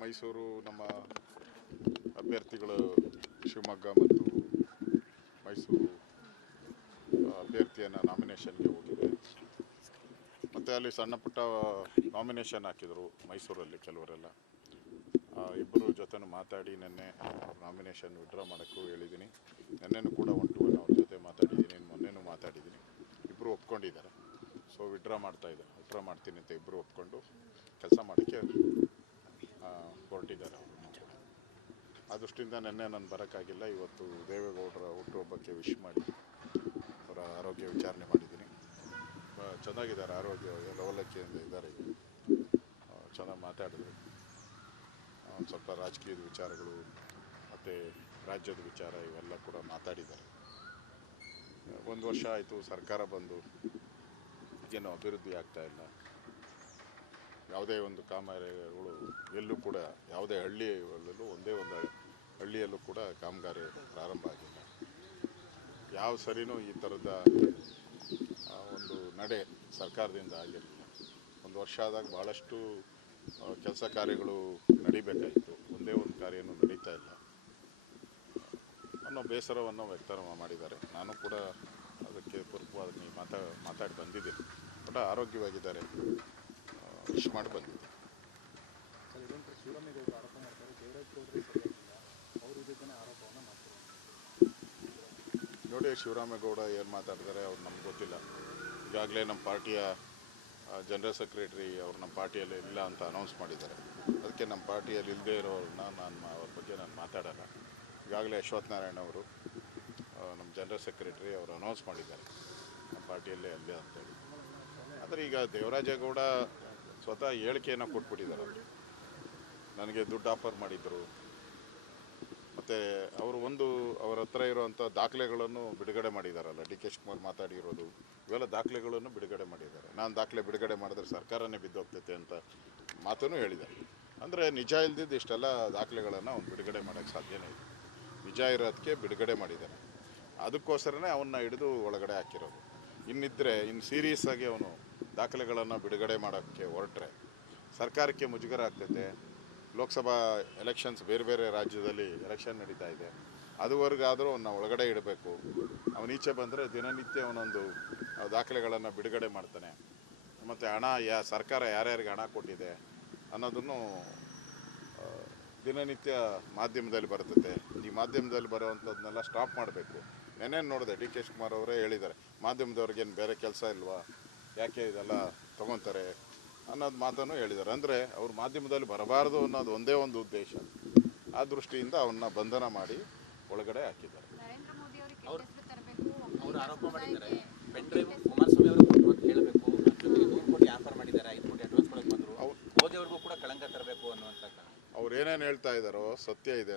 ಮೈಸೂರು ನಮ್ಮ ಅಭ್ಯರ್ಥಿಗಳು ಶಿವಮೊಗ್ಗ ಮತ್ತು ಮೈಸೂರು ಅಭ್ಯರ್ಥಿಯನ್ನು ನಾಮಿನೇಷನ್ಗೆ ಹೋಗಿದೆ. ಮತ್ತು ಅಲ್ಲಿ ಸಣ್ಣ ಪುಟ್ಟ ನಾಮಿನೇಷನ್ ಹಾಕಿದರು ಮೈಸೂರಲ್ಲಿ ಕೆಲವರೆಲ್ಲ. ಇಬ್ಬರು ಜೊತೆ ಮಾತಾಡಿ ನಿನ್ನೆ ನಾಮಿನೇಷನ್ ವಿಡ್ರಾ ಮಾಡೋಕ್ಕೂ ಹೇಳಿದ್ದೀನಿ. ನಿನ್ನೆನೂ ಕೂಡ 1 to 1 ಅವ್ರ ಜೊತೆ ಮಾತಾಡಿದ್ದೀನಿ, ಮೊನ್ನೆನೂ ಮಾತಾಡಿದ್ದೀನಿ. ಇಬ್ಬರು ಒಪ್ಕೊಂಡಿದ್ದಾರೆ. ಸೊ ವಿಡ್ರಾ ಮಾಡ್ತೀನಿ ಅಂತ ಇಬ್ಬರು ಒಪ್ಕೊಂಡು ಕೆಲಸ ಮಾಡೋಕ್ಕೆ ಹೊರಟಿದ್ದಾರೆ. ಅವರು ಆ ದೃಷ್ಟಿಯಿಂದ ನಿನ್ನೆ ನಾನು ಬರೋಕ್ಕಾಗಿಲ್ಲ. ಇವತ್ತು ದೇವೇಗೌಡರ ಹುಟ್ಟುಹಬ್ಬಕ್ಕೆ ವಿಶ್ ಮಾಡಿ ಅವರ ಆರೋಗ್ಯ ವಿಚಾರಣೆ ಮಾಡಿದ್ದೀನಿ. ಚೆನ್ನಾಗಿದ್ದಾರೆ, ಆರೋಗ್ಯ ಲವಲಕ್ಕಿಯಿಂದ ಇದ್ದಾರೆ. ಚೆನ್ನಾಗಿ ಮಾತಾಡಿದ್ರು. ಒಂದು ಸ್ವಲ್ಪ ರಾಜಕೀಯದ ವಿಚಾರಗಳು ಮತ್ತು ರಾಜ್ಯದ ವಿಚಾರ ಇವೆಲ್ಲ ಕೂಡ ಮಾತಾಡಿದ್ದಾರೆ. 1 ವರ್ಷ ಆಯಿತು ಸರ್ಕಾರ ಬಂದು, ಏನೋ ಅಭಿವೃದ್ಧಿ ಆಗ್ತಾಯಿಲ್ಲ. ಯಾವುದೇ ಒಂದು ಕಾಮಗಾರಿಗಳು ಎಲ್ಲೂ ಕೂಡ ಯಾವುದೇ ಹಳ್ಳಿಯಲ್ಲೂ ಒಂದೇ ಒಂದು ಹಳ್ಳಿಯಲ್ಲೂ ಕೂಡ ಕಾಮಗಾರಿ ಪ್ರಾರಂಭ ಆಗಿಲ್ಲ. ಯಾವ ಸರಿನೂ ಈ ಥರದ ಒಂದು ನಡೆ ಸರ್ಕಾರದಿಂದ ಆಗಿರಲಿಲ್ಲ. 1 ವರ್ಷ ಆದಾಗ ಭಾಳಷ್ಟು ಕೆಲಸ ಕಾರ್ಯಗಳು ನಡಿಬೇಕಾಯಿತು, ಒಂದೇ ಒಂದು ಕಾರ್ಯನೂ ನಡೀತಾ ಇಲ್ಲ ಅನ್ನೋ ಬೇಸರವನ್ನು ವ್ಯಕ್ತ ಮಾಡಿದ್ದಾರೆ. ನಾನು ಕೂಡ ಅದಕ್ಕೆ ಪೂರ್ವವಾಗಿ ಮಾತಾಡಿ ಬಂದಿದ್ದೀನಿ. ಬಟ್ ಆರೋಗ್ಯವಾಗಿದ್ದಾರೆ, ವಿಶ್ ಮಾಡಿ ಬಂದಿದ್ದೆ. ನೋಡಿ, ಶಿವರಾಮೇಗೌಡ ಏನು ಮಾತಾಡ್ತಾರೆ ಅವ್ರು ನಮ್ಗೆ ಗೊತ್ತಿಲ್ಲ. ಈಗಾಗಲೇ ನಮ್ಮ ಪಾರ್ಟಿಯ ಜನರಲ್ ಸೆಕ್ರೆಟರಿ ಅವರು ನಮ್ಮ ಪಾರ್ಟಿಯಲ್ಲಿ ಇಲ್ಲ ಅಂತ ಅನೌನ್ಸ್ ಮಾಡಿದ್ದಾರೆ. ಅದಕ್ಕೆ ನಮ್ಮ ಪಾರ್ಟಿಯಲ್ಲಿ ಇಲ್ಲದೇ ಇರೋರನ್ನ ಅವ್ರ ಬಗ್ಗೆ ನಾನು ಮಾತಾಡೋಲ್ಲ. ಈಗಾಗಲೇ ಅಶ್ವಥ್ ನಾರಾಯಣ ಅವರು ನಮ್ಮ ಜನರಲ್ ಸೆಕ್ರೆಟರಿ ಅವರು ಅನೌನ್ಸ್ ಮಾಡಿದ್ದಾರೆ ನಮ್ಮ ಪಾರ್ಟಿಯಲ್ಲೇ ಅಲ್ಲೇ ಅಂತೇಳಿ. ಆದರೆ ಈಗ ದೇವರಾಜೇಗೌಡ ಸ್ವತಃ ಹೇಳಿಕೆಯನ್ನು ಕೊಟ್ಬಿಟ್ಟಿದ್ದಾರೆ. ಅವರು ನನಗೆ ದುಡ್ಡು ಆಫರ್ ಮಾಡಿದರು, ಮತ್ತು ಅವರು ಅವರ ಹತ್ರ ಇರುವಂಥ ದಾಖಲೆಗಳನ್ನು ಬಿಡುಗಡೆ ಮಾಡಿದ್ದಾರಲ್ಲ, ಡಿ ಕೆ ಶಿವಕುಮಾರ್ ಮಾತಾಡಿರೋದು ಇವೆಲ್ಲ ದಾಖಲೆಗಳನ್ನು ಬಿಡುಗಡೆ ಮಾಡಿದ್ದಾರೆ. ನಾನು ದಾಖಲೆ ಬಿಡುಗಡೆ ಮಾಡಿದ್ರೆ ಸರ್ಕಾರನೇ ಬಿದ್ದೋಗ್ತೈತೆ ಅಂತ ಮಾತನ್ನು ಹೇಳಿದ್ದಾರೆ. ಅಂದರೆ ನಿಜ ಇಲ್ದಿದ್ದು ಇಷ್ಟೆಲ್ಲ ದಾಖಲೆಗಳನ್ನು ಅವ್ನು ಬಿಡುಗಡೆ ಮಾಡೋಕ್ಕೆ ಸಾಧ್ಯನೇ ಇಲ್ಲ. ನಿಜ ಇರೋದಕ್ಕೆ ಬಿಡುಗಡೆ ಮಾಡಿದ್ದಾರೆ. ಅದಕ್ಕೋಸ್ಕರನೇ ಅವನ್ನ ಹಿಡಿದು ಒಳಗಡೆ ಹಾಕಿರೋದು. ಇನ್ನು ಸೀರಿಯಸ್ ಆಗಿ ಅವನು ದಾಖಲೆಗಳನ್ನು ಬಿಡುಗಡೆ ಮಾಡೋಕ್ಕೆ ಹೊರಟ್ರೆ ಸರ್ಕಾರಕ್ಕೆ ಮುಜುಗರ ಆಗ್ತೈತೆ. ಲೋಕಸಭಾ ಎಲೆಕ್ಷನ್ಸ್ ಬೇರೆ ರಾಜ್ಯದಲ್ಲಿ ಎಲೆಕ್ಷನ್ ನಡೀತಾ ಇದೆ. ಅದುವರೆಗಾದರೂ ಅವನ್ನ ಒಳಗಡೆ ಇಡಬೇಕು. ಅವನೀಚೆ ಬಂದರೆ ದಿನನಿತ್ಯ ಅವನೊಂದು ದಾಖಲೆಗಳನ್ನು ಬಿಡುಗಡೆ ಮಾಡ್ತಾನೆ. ಮತ್ತು ಸರ್ಕಾರ ಯಾರ್ಯಾರಿಗೆ ಹಣ ಕೊಟ್ಟಿದೆ ಅನ್ನೋದನ್ನು ದಿನನಿತ್ಯ ಮಾಧ್ಯಮದಲ್ಲಿ ಬರ್ತದೆ. ಈ ಮಾಧ್ಯಮದಲ್ಲಿ ಬರೋವಂಥದ್ದನ್ನೆಲ್ಲ ಸ್ಟಾಪ್ ಮಾಡಬೇಕು. ನೆನ್ನೇನು ನೋಡಿದೆ, ಡಿ ಕೆ ಶಿವಕುಮಾರ್ ಅವರೇ ಹೇಳಿದ್ದಾರೆ, ಮಾಧ್ಯಮದವ್ರಿಗೇನು ಬೇರೆ ಕೆಲಸ ಇಲ್ವಾ, ಯಾಕೆ ಇದೆಲ್ಲ ತೊಗೊತಾರೆ ಅನ್ನೋದು ಮಾತನ್ನು ಹೇಳಿದ್ದಾರೆ. ಅಂದರೆ ಅವ್ರು ಮಾಧ್ಯಮದಲ್ಲಿ ಬರಬಾರ್ದು ಅನ್ನೋದು ಒಂದೇ ಒಂದು ಉದ್ದೇಶ. ಆ ದೃಷ್ಟಿಯಿಂದ ಅವನ್ನ ಬಂಧನ ಮಾಡಿ ಒಳಗಡೆ ಹಾಕಿದ್ದಾರೆ. ಅವರು ಆರೋಪ ಮಾಡಿದ್ದಾರೆ, ಪೆನ್ ಡ್ರೈವ್ ಕುಮಾರಸ್ವಾಮಿ ಅವರು ಕೊಟ್ಟರು ಅಂತ ಹೇಳಬೇಕು, ಜೊತೆಗೆ 100 ಕೋಟಿ ಆಫರ್ ಮಾಡಿದ್ದಾರೆ, 5 ಕೋಟಿ ಅಡ್ವಾನ್ಸ್ ಕೊಡಕ್ಕೆ ಬಂದರು, ಮೋದಿ ಅವ್ರಿಗೂ ಕೂಡ ಕಳಂಕ ತರಬೇಕು ಅನ್ನುವಂಥ. ಅವ್ರು ಏನೇನು ಹೇಳ್ತಾ ಇದ್ದಾರೋ ಸತ್ಯ ಇದೆ ಅಂತ